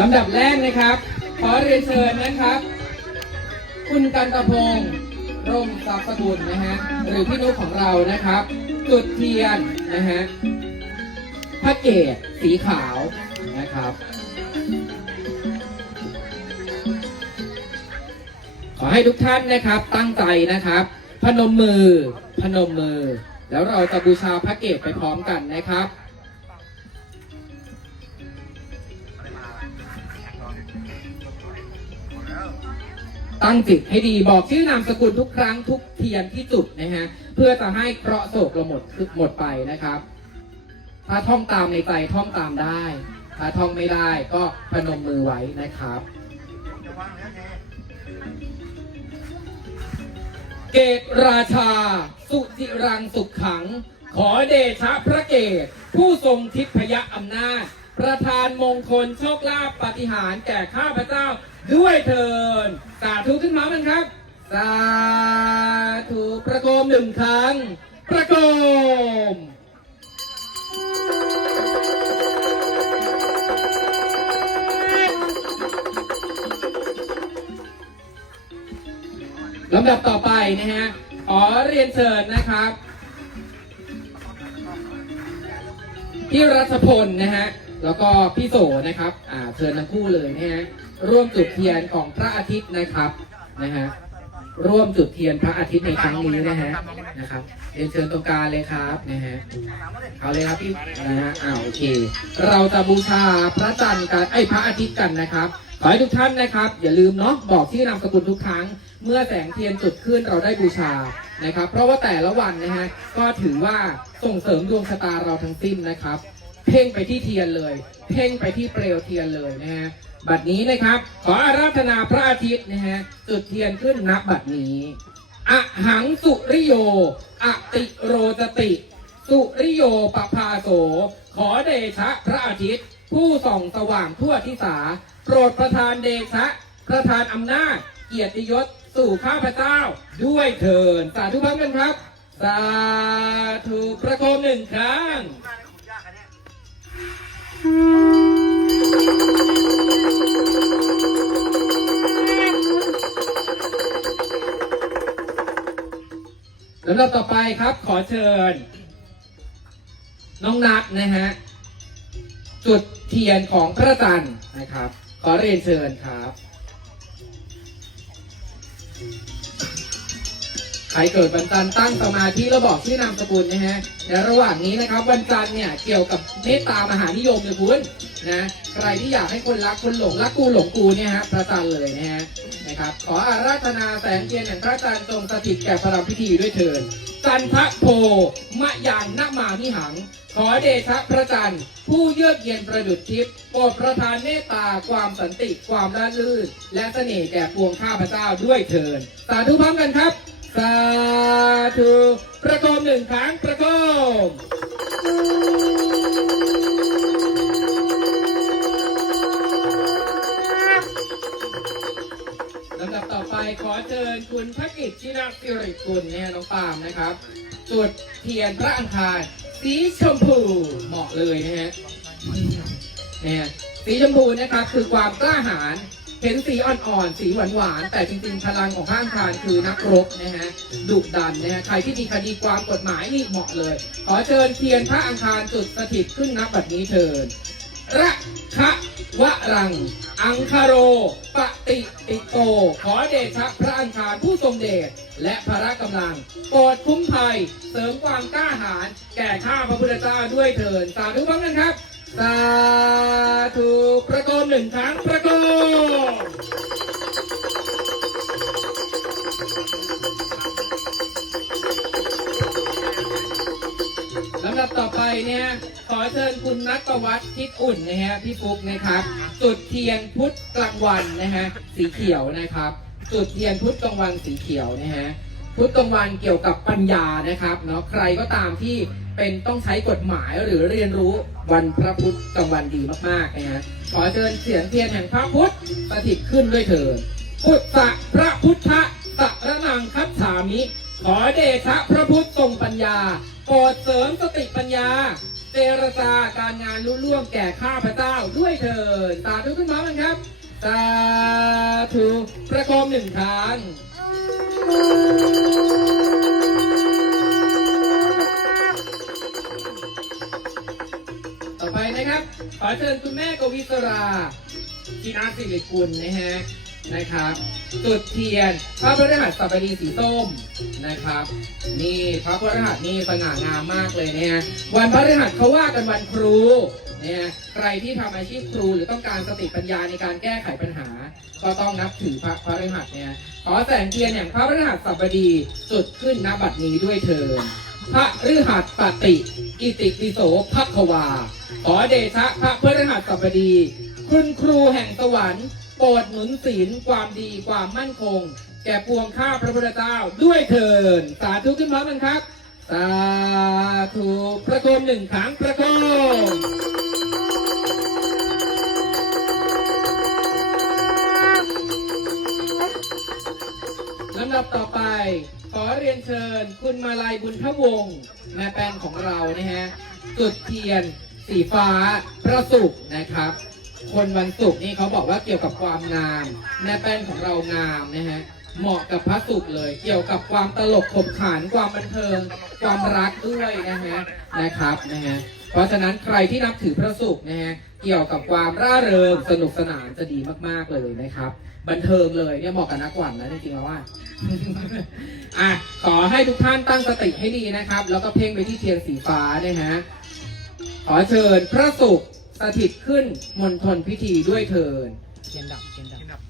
ลำดับแรกนะครับ ขอเรียนเชิญนะครับ คุณกันตะพงศ์ร่มทรัพย์สกุลนะฮะหรือพี่นุ๊กของเรานะครับ จุดเทียนนะฮะพระเกศสีขาวนะครับ ขอให้ทุกท่านนะครับตั้งใจนะครับ พนมมือพนมมือ แล้วเราจะบูชาพระเกศไปพร้อมกันนะครับ ตั้งจิตให้ดีบอกชื่อนามสกุลทุกครั้งทุกเทียนที่จุดนะฮะเพื่อจะให้เคราะห์โศกเราหมดหมดไปนะครับ ถ้าท่องตามในใจท่องตามได้ ถ้าท่องไม่ได้ก็พนมมือไว้นะครับ เกตราชา สุจิรังสุขขัง ขอเดชะพระเกตผู้ทรงทิพยอำนาจ ประธานมงคลโชคลาภปาฏิหารย์แก่ข้าพเจ้าด้วยเถินสาธุขึ้นมามันครับ สาธุประโคมหนึ่งครั้ง ประโคมลำดับต่อไปนะฮะ ขอเรียนเชิญนะครับ พี่รัชพลนะฮะ แล้วก็พี่โสนะครับอ่าเชิญทั้งคู่เลยนะฮะร่วมจุดเทียนของพระอาทิตย์นะครับนะฮะร่วมจุดเทียนพระอาทิตย์ในครั้งนี้นะฮะนะครับเรียนเชิญตรงกลางเลยครับนะฮะเอาเลยครับพี่นะฮะอ่าโอเค เราจะบูชาพระจันทร์กันไอยพระอาทิตย์กันนะครับขอให้ทุกท่านนะครับ อย่าลืมเนาะบอกชื่อนามสกุลทุกครั้ง เมื่อแสงเทียนจุดขึ้นเราได้บูชานะครับ เพราะว่าแต่ละวันนะฮะก็ถือว่าส่งเสริมดวงชะตาเราทั้งสิ้นนะครับ เพ่งไปที่เทียนเลย เพ่งไปที่เปลวเทียนเลยนะฮะบัดนี้นะครับ ขออาราธนาพระอาทิตย์นะฮะจุดเทียนขึ้นนับบัดนี้อะหังสุริโยอติโรจติ สุริโยปภาโส ขอเดชะพระอาทิตย์ ผู้ส่องสว่างทั่วทิศา โปรดประทานเดชะ ประทานอำนาจ เกียรติยศ สู่ข้าพเจ้า ด้วยเถินสาธุพร้อมกันครับ สาธุประโคมหนึ่งครั้ง ลำดับต่อไปครับขอเชิญ น้องนัทนะฮะ จุดเทียนของพระจันทร์นะครับ ขอเรียนเชิญครับ ใครเกิดวันจันทร์ตั้งสมาธิแล้วบอกชื่อนามสกุลนะฮะในระหว่างนี้นะครับวันจันทร์เนี่ยเกี่ยวกับเมตตามหานิยมเลยคุณนะใครที่อยากให้คนรักคนหลงรักกูหลงกูเนี่ยฮะพระจันเลยนะฮะนะครับขออาราธนาแสงเทียนแห่งพระจันทร์ทรงสถิตแก่ประรำพิธีด้วยเถิดจันทะโพมะยังนามามิหัง ขอเดชะพระจันทร์ผู้เยือกเย็นประดุจทิพย์โปรดประทานเมตตาความสันติความราบรื่น และเสน่ห์แก่ปวงข้าพเจ้าด้วยเถิดสาธุพร้อมกันครับ สาธุประโคมหนึ่งครั้งประโคมลำดับต่อไปขอเชิญคุณพระกิจชินสิริกุลเนี่ยน้องปามนะครับ จุดเทียนพระอังคารสีชมพูเหมาะเลยนะฮะเนี่ยสีชมพูนะครับคือความกล้าหาญ เห็นสีอ่อนๆ สีหวานๆ แต่จริงๆ พลังของข้างคารคือนักรบนะฮะดุดันนะฮะ ใครที่มีคดีความกฎหมายนี่เหมาะเลย ขอเชิญเทียนพระอังคารจุดสถิตขึ้นนับบัดนี้เถิดระคะวะรัง อังคาโร ปฏิติโต ขอเดชะพระอังคารผู้ทรงเดชและพระกำลังโปรดคุ้มภัย เสริมความกล้าหาญแก่ข้าพระพุทธเจ้าด้วยเถิดสาธุพร้อมกันครับ สาธุประโคมหนึ่งครั้งประโคมลำดับต่อไปเนี่ยขอเชิญคุณนัทวัฒน์ทิศอุ่นนะฮะพี่ฟุกนะครับจุดเทียนพุทธกลางวันนะฮะสีเขียวนะครับ จุดเทียนพุทธกลางวันสีเขียวนะฮะพุทธกลางวันเกี่ยวกับปัญญานะครับเนาะใครก็ตามที่เป็นต้องใช้กฎหมายหรือเรียนรู้ วันพระพุทธกลางวันดีมากๆนะฮะขอเชิญเสียงเทียนแห่งพระพุทธสถิตขึ้นด้วยเถิดพุทธะพระพุทธะสระนังคัจฉามิ ขอเดชะพระพุทธทรงปัญญาโปรดเสริมสติปัญญาเจรจาการงานรุ่ล่วงแก่ข้าพเจ้าด้วยเถิดสาธุขึ้นมากันครับสาธุประโคมหนึ่งครั้ง นะครับ ขอเชิญคุณแม่กวิศราจีนาสิริกุลนะฮะนะครับจุดเทียนพระพฤหัสบดีสีส้มนะครับ นี่พระพฤหัสนี่สง่างามมากเลยนะฮะวันพฤหัสเขาว่ากันวันครูนะฮะใครที่ทำอาชีพครูหรือต้องการสติปัญญาในการแก้ไขปัญหา ก็ต้องนับถือพระพฤหัสเนี่ยขอแสงเทียนแห่งพระพฤหัสบดีจุดขึ้นณบัดนี้ด้วยเถิด พระฤหัสปฏิกิติปิโสภควา ขอเดชะพระพฤหัสบดี คุณครูแห่งสวรรค์โปรดหนุนศีลความดีความมั่นคง แก่ปวงข้าพระพุทธเจ้าด้วยเถินสาธุขึ้นพร้อมกันครับ สาธุประโคมหนึ่งครั้งประโคมลำดับต่อไป เรียนเชิญ คุณมาลัยบุญทวงศ์แม่แป้นของเรานะฮะจุดเทียน สีฟ้าพระศุกนะครับ คนวันศุกร์นี่เขาบอกว่าเกี่ยวกับความงามแม่แป้นของเรางามนะฮะเหมาะกับพระศุกร์เลย เกี่ยวกับความตลกขบขันความบันเทิง ความรักด้วยนะฮะนะครับนะฮะเพราะฉะนั้นใครที่นับถือพระศุกร์นะฮะเกี่ยวกับความร่าเริงสนุกสนานจะดีมากๆเลยนะครับ บันเทิงเลยเนี่ยเหมาะกับนักหวันนะจริงๆแล้วว่า อะขอให้ทุกท่านตั้งสติให้ดีนะครับ แล้วก็เพ่งไปที่เทียนสีฟ้านะฮะขอเชิญพระศุกร์สถิตขึ้นมณฑลพิธีด้วยเถินเทียนดับเทียนดับ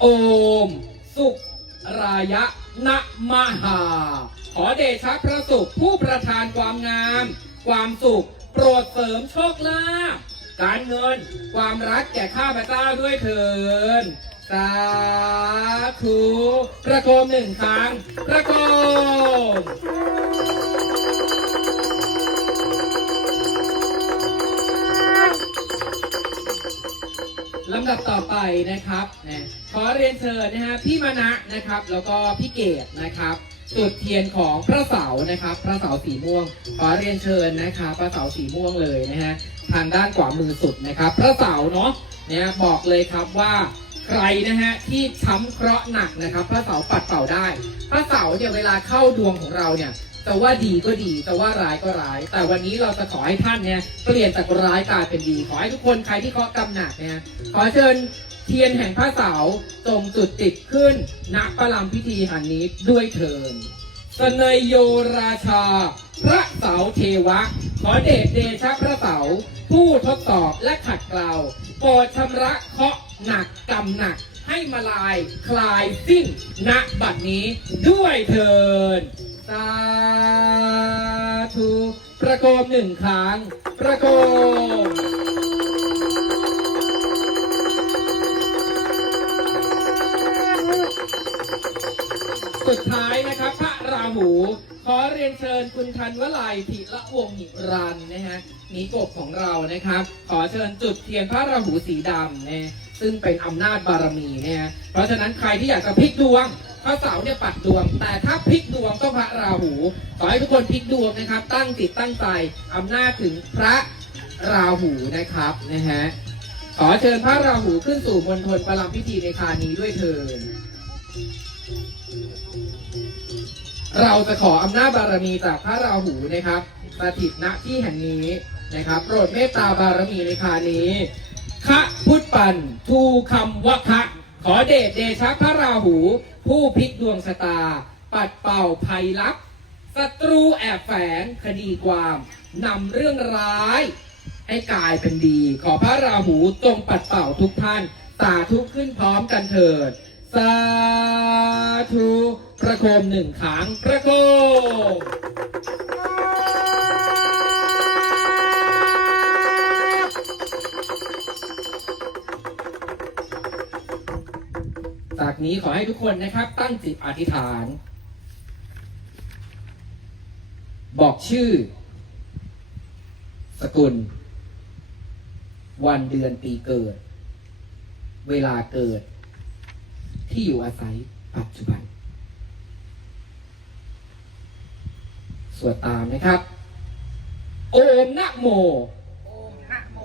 โอม สุขรายะนะมหา ขอเดชะพระศุกร์ผู้ประทานความงาม ความสุข โปรดเสริมโชคลาภ การเงินความรักแก่ข้าพเจ้าด้วยเถินสาธุประโคมหนึ่งครั้งประโคมลำดับต่อไปนะครับ ขอเรียนเชิญนะฮะพี่มณะนะครับ แล้วก็พี่เกดนะครับจุดเทียนของพระเสานะครับ พระเสาสีม่วง ขอเรียนเชิญนะครับพระเสาสีม่วงเลยนะฮะ ทางด้านขวามือสุดนะครับพระเสาเนาะเนี่ยบอกเลยครับว่าใครนะฮะที่ช้ำเคราะห์หนักนะครับ พระเสาปัดเป่าได้ พระเสาเนี่ยเวลาเข้าดวงของเราเนี่ยแต่ว่าดีก็ดี แต่ว่าร้ายก็ร้าย แต่วันนี้เราจะขอให้ท่านเนี่ยเปลี่ยนจากร้ายกลายเป็นดี ขอให้ทุกคนใครที่เคราะห์กรรมหนักเนี่ยขอเชิญเทียนแห่งพระเสาจงจุดติดขึ้นณประลำพิธีหันนี้ด้วยเถิน สเนยโยราชา พระเสาเทวะ ขอเดชเดชะพระเสา ผู้ทดสอบและขัดเกลาโปรดชำระเคาะหนักกรรมหนัก ให้มาลายคลายสิ้นณบัดนี้ด้วยเถินสาธุประโคมหนึ่งครั้ง ประโคมสุดท้ายนะครับพ ระราหู ขอเรียนเชิญคุณทันวลัยธีระวงหิรันนะฮะนีกบของเรานะครับ ขอเชิญจุดเทียนพระราหูสีดำนะซึ่งเป็นอำนาจบารมีนะฮะเพราะฉะนั้นใครที่อยากจะพลิกดวงพระเสาเนี่ยปัดดวง แต่ถ้าพลิกดวงต้องพระราหู ขอให้ทุกคนพลิกดวงนะครับ ตั้งจิตตั้งใจอำนาจถึงพระราหูนะครับนะฮะขอเชิญพระราหูขึ้นสู่มณฑลประลำพิธีในคานี้ด้วยเถิด เราจะขออำนาจบารมีจากพระราหูนะครับสถิตณที่แห่งนี้นะครับ โปรดเมตตาบารมีในคานี้คะพุทธปันทูคำวะคะ ขอเดชเดชะพระราหู ผู้พลิกดวงชะตา ปัดเป่าภัยลับศัตรูแอบแฝงคดีความนำเรื่องร้าย ให้กลายเป็นดี ขอพระราหูจงปัดเป่าทุกท่านสาธุขึ้นพร้อมกันเถิด สาธุ ประโคมหนึ่งครั้งประโคมจากนี้ขอให้ทุกคนนะครับ ตั้งจิตอธิษฐาน บอกชื่อ สกุล วันเดือนปีเกิด เวลาเกิด ที่อยู่อาศัยปัจจุบัน สวดตามนะครับ โอมนะโม โอมนะโม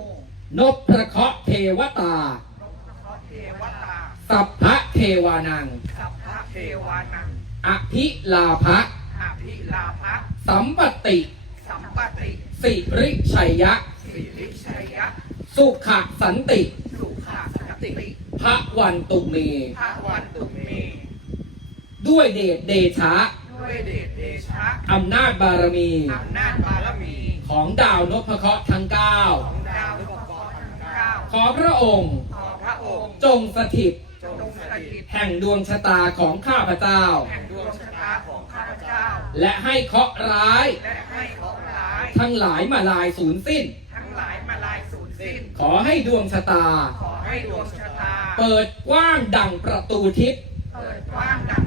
นพพระเคราะห์เทวตา นพพระเทวตา สัพพะเทวานัง สัพพะเทวานัง อภิลาภะอภิลาภะสัมปติ สัมปติสิริชัยยะ สิริชัยยะ สุขสันติ สุขาสติพระวันตุเมพระวันตุเม ด้วยเดชเดชะ ด้วยเดชเดชะอำนาจบารมี อำนาจบารมีของดาวนพเคราะห์ทั้งเก้าของดาวลูกกรทั้งเก้าขอพระองค์ ขอพระองค์ จงสถิตจงสถิตแห่งดวงชะตาของข้าพเจ้า แห่งดวงชะตาของข้าพเจ้า และให้เคราะห์ร้าย และให้ของร้าย ทั้งหลายมาลายสูญสิ้น ทั้งหลายมาลายสูญสิ้น ขอให้ดวงชะตา ขอให้ดวงชะตา เปิดกว้างดังประตูทิศเปิดกว้างดังประตูทิศ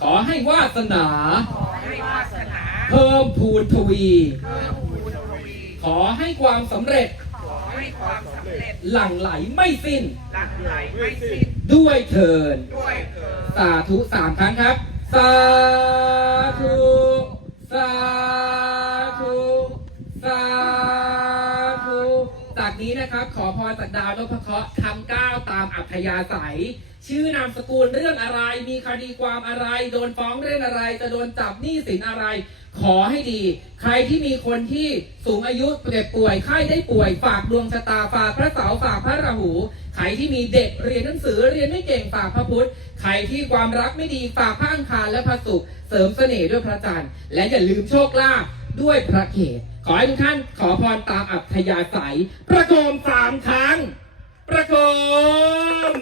ขอให้วาสนาขอให้วาสนา เพิ่มพูนทวีเพิ่มพูนทวีขอให้ความสำเร็จขอให้ความสำเร็จ หลั่งไหลไม่สิ้นหลั่งไหลไม่สิ้นด้วยเถินด้วยเถิดสาธุสามครั้งครับ สาธุ สา จากนี้นะครับ ขอพรจากดาวนพเคราะห์ทำก้าวตามอัธยาศัย ชื่อนามสกุลเรื่องอะไร มีคดีความอะไร โดนฟ้องเรื่องอะไร จะโดนจับหนี้สินอะไร ขอให้ดี ใครที่มีคนที่สูงอายุเจ็บป่วยไข้ได้ป่วย ฝากดวงชะตาฝากพระเสาฝากพระราหู ใครที่มีเด็กเรียนหนังสือเรียนไม่เก่งฝากพระพุทธ ใครที่ความรักไม่ดีฝากพระอังคารและพระศุกร์เสริมเสน่ห์ด้วยพระจันทร์ และอย่าลืมโชคลาภ ด้วยพระเกศขอให้ทุกท่านขอพรตามอัธยาศัย ประโคมสามครั้ง ประโคม